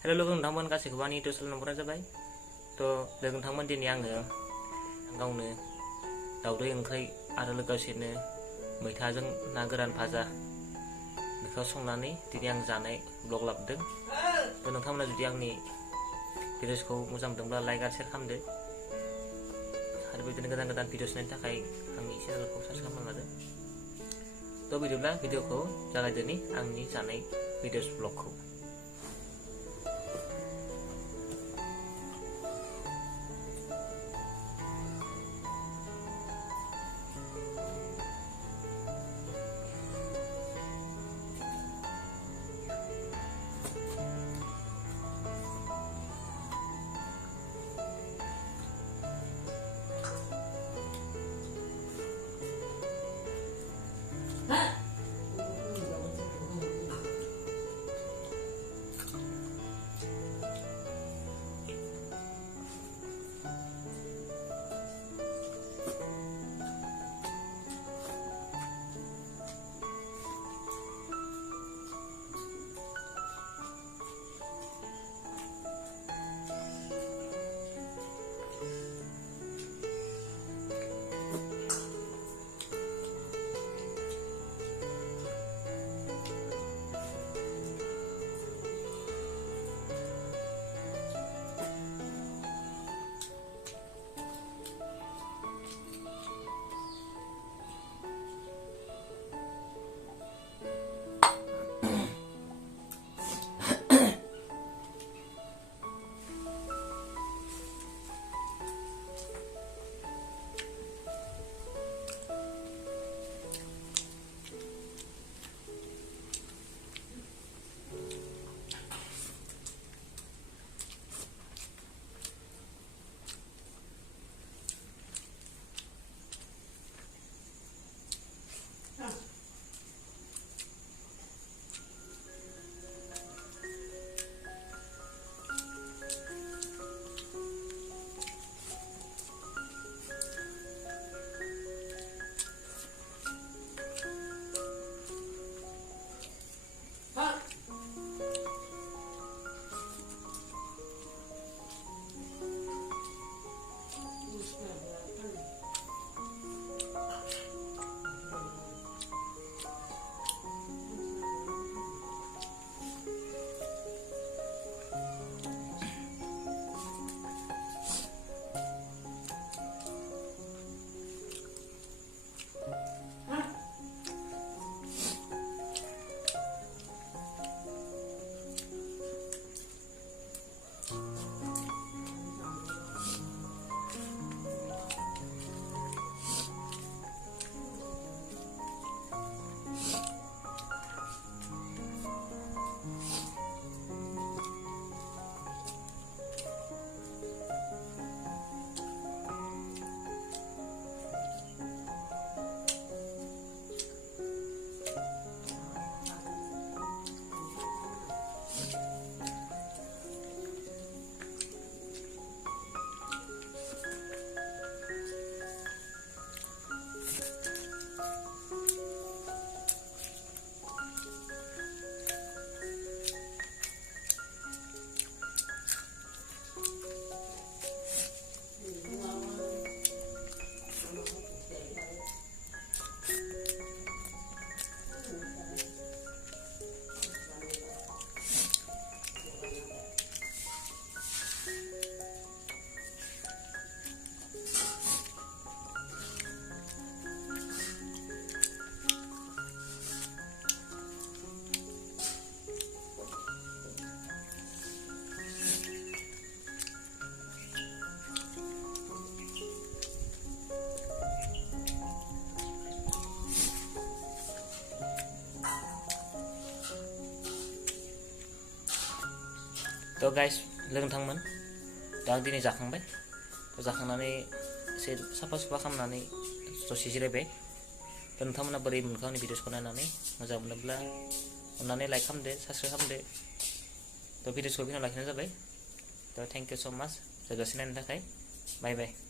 Hello लोगो नोंथांमोन गासैखौबो आंनि इउटुब चेनेल नम्बरा जाबाय तो लोगो नोंथांमोन दिनै आङो गावनो दावदै ओंख्रि आरो लोगोसेनो मैथाजों ना गोरान भाजा बेखौ संनानै दिनै आं जानाय ब्लग लाबोदों। तो नोंथांमोना जुदि आंनि भिडिअसखौ मोजां मोनदोंब्ला लाइक आरो शेयार खालामदो आरो बिदिनो गोदान गोदान भिडिअस नायनो थाखाय आंनि चेनेलखौ साबस्क्राइब खालामना लादो। तो बिदिब्ला भिडिअखौ जागायदोनि आंनि जानाय भिडिअस ब्लगखौ। तो गाइस लोगो नोंथांमोन दा आं दिनै जाखांबाय। तो जाखांनानै एसे साफा सुफा खालामनानै दसे जिरायबाय। तो नोंथांमोना बोरै मोनखो आंनि भिडिअसखौ नायनानै मोजां मोनोब्ला अननानै लाइक खालामदो, साबस्क्राइब खालामदो। तो भिडिअसखौ बेखिनियाव लाखिनाय जाबाय। तो थैंक यू सो माच जोबजासिम नायनो थाखाय। बाय बाय।